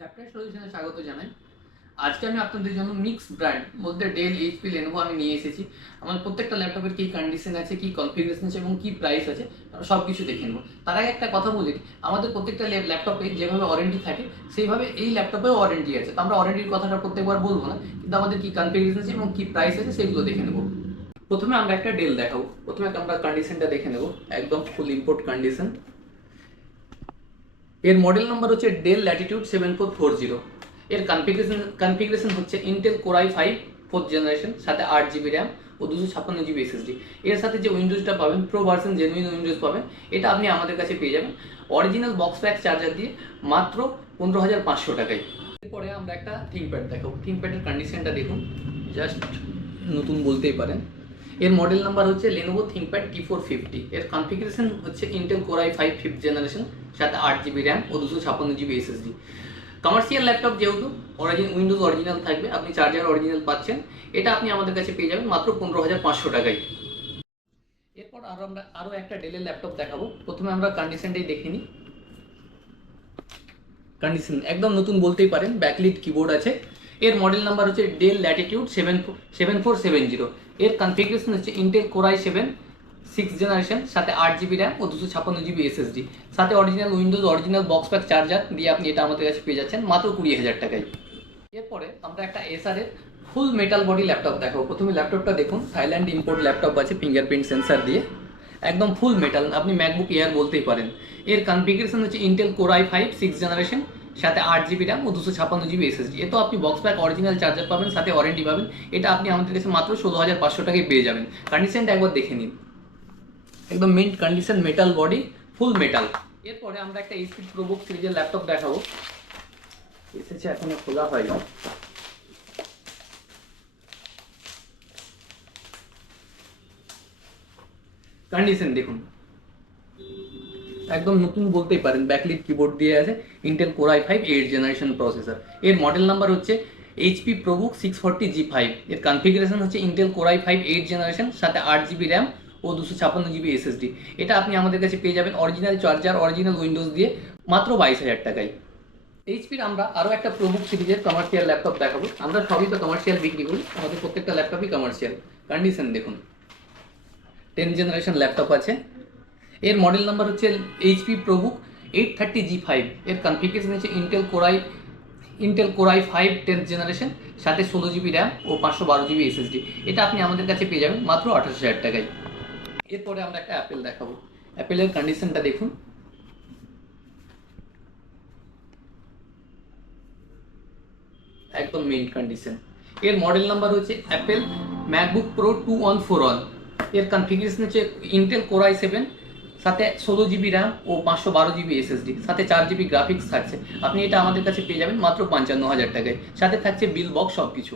Laptop সলিউশনে স্বাগত জানাই। আজকে আমি আপনাদের জন্য মিক্স ব্র্যান্ড বলতে ডেল, এইচপি, লেনোভো আমি নিয়ে এসেছি। আমার প্রত্যেকটা ল্যাপটপের কী কন্ডিশন আছে, কী কনফিগারেশন আছে এবং কী প্রাইস আছে সব কিছু দেখে নেবো। তার আগে একটা কথা বলি, আমাদের প্রত্যেকটা ল্যাপটপে যেভাবে ওয়ারেন্টি থাকে সেইভাবে এই ল্যাপটপেও ওয়ারেন্টি আছে। তো আমরা ওয়ারেন্টির কথাটা প্রত্যেকবার বলবো না, কিন্তু আমাদের কী কনফিগারেশন আছে এবং কী প্রাইস আছে সেগুলো দেখে নেবো। প্রথমে আমরা একটা ডেল দেখাবো। প্রথমে আমরা কন্ডিশনটা দেখে নেবো, একদম ফুল ইম্পোর্ট কন্ডিশন। এর মডেল নাম্বার হচ্ছে ডেল ল্যাটিটিউড 7440। এর কনফিগারেশন হচ্ছে Intel core i5 4th generation, সাথে 8 GB র্যাম ও 256 GB SSD। এর সাথে যে উইন্ডোজটা পাবেন, প্রো ভার্সন জেনুইন উইন্ডোজ পাবেন, এটা আপনি আমাদের কাছে পেয়ে যাবেন অরিজিনাল বক্স প্যাক চার্জার দিয়ে মাত্র 15,500 টাকায়। এরপরে আমরা একটা থিংকপ্যাড দেখাবো। থিংকপ্যাডের কন্ডিশনটা দেখুন, জাস্ট নতুন বলতেই পারেন। এর মডেল নাম্বার হচ্ছে লেনোভো থিংকপ্যাড T450। এর কনফিগারেশন হচ্ছে Intel core i5 5th generation, সাথে 8 GB র্যাম ও 256 GB SSD। কমার্শিয়াল ল্যাপটপ যেহেতু উইন্ডোজ অরিজিনাল থাকবে, আপনি চার্জার অরিজিনাল পাচ্ছেন, এটা আপনি আমাদের কাছে পেয়ে যাবেন মাত্র 15,500 টাকায়। এরপর আমরা আরও একটা ডেলের ল্যাপটপ দেখাবো। প্রথমে আমরা কন্ডিশনটাই দেখে নিই। কন্ডিশন একদম নতুন বলতেই পারেন, ব্যাকলিট কিবোর্ড আছে। এর মডেল নাম্বার হচ্ছে ডেল ল্যাটিটিউড 7470। এর কনফিগারেশন হচ্ছে Intel core i7 6th generation, সাথে 8 GB র্যাম ও 256 GB SSD, সাথে original Windows original box pack charger দিয়ে আপনি এটা আমাদের কাছে পেয়ে যাচ্ছেন মাত্র 20,000 টাকায়। এরপরে আমরা একটা এসারের ফুল মেটাল বডি ল্যাপটপ দেখাবো। প্রথমে ল্যাপটপটা দেখুন, থাইল্যান্ড ইম্পোর্ট ল্যাপটপ আছে ফিঙ্গারপ্রিন্ট সেন্সার দিয়ে, একদম ফুল মেটাল, আপনি ম্যাকবুক এয়ার বলতেই পারেন। এর কনফিগারেশন হচ্ছে Intel core i5 6th generation, সাথে 8 GB র্যাম ও 256 GB SSD। এ তো আপনি বক্স প্যাক অরিজিনাল চার্জার পাবেন, সাথে ওয়ারেন্টি পাবেন। এটা আপনি আমাদের কাছে মাত্র 16,500 টাকায় পেয়ে যাবেন। কন্ডিশনটা একবার দেখে নিন, একদম মিন্ট কন্ডিশন, মেটাল বডি, ফুল মেটাল। এরপরে আমরা একটা এইচপি প্রোবুক সিরিজের ল্যাপটপ দেখাবো। এসেছে, এখনো খোলা হয়নি। কন্ডিশন দেখুন, একদম নতুন বলতেই পারেন, ব্যাকলিট কিবোর্ড দিয়ে আছে, Intel core i5 8th generation processor. এর মডেল নাম্বার হচ্ছে এইচপি প্রোবুক 640G5। এর কনফিগারেশন হচ্ছে Intel core i5 8th generation, সাথে 8 GB র্যাম ও 256 GB SSD। এটা আপনি আমাদের কাছে পেয়ে যাবেন অরিজিনাল চার্জার অরিজিনাল উইন্ডোজ দিয়ে মাত্র 22,000 টাকায়। এইচপির আমরা আরও একটা প্রোবুক সিরিজের কমার্শিয়াল ল্যাপটপ দেখাবো। আমরা সবই তো কমার্শিয়াল বিক্রি করি, আমাদের প্রত্যেকটা ল্যাপটপই কমার্শিয়াল। কন্ডিশন দেখুন, 10th জেনারেশন ল্যাপটপ আছে। এর মডেল নাম্বার হচ্ছে এইচপি প্রোবুক 830G5। এর কনফিগারেশন হচ্ছে Intel core i5 10th generation, সাথে 16 GB র্যাম ও 512 GB SSD। এটা আপনি আমাদের কাছে পেয়ে যাবেন মাত্র 28,000 টাকায়। এরপরে আমরা একটা অ্যাপেল দেখাবো। অ্যাপেলের কন্ডিশনটা দেখুন, একদম মেইন কন্ডিশন। এর মডেল নাম্বার হচ্ছে অ্যাপেল ম্যাকবুক প্রো 2141। এর কনফিগারেশন হচ্ছে ইন্টেল কোর i7, সাথে 16 GB র্যাম ও 512 GB SSD, সাথে 4 GB গ্রাফিক্স থাকছে। আপনি এটা আমাদের কাছে পেয়ে যাবেন মাত্র 55,000 টাকায়, সাথে থাকছে বিল বক্স সব কিছু।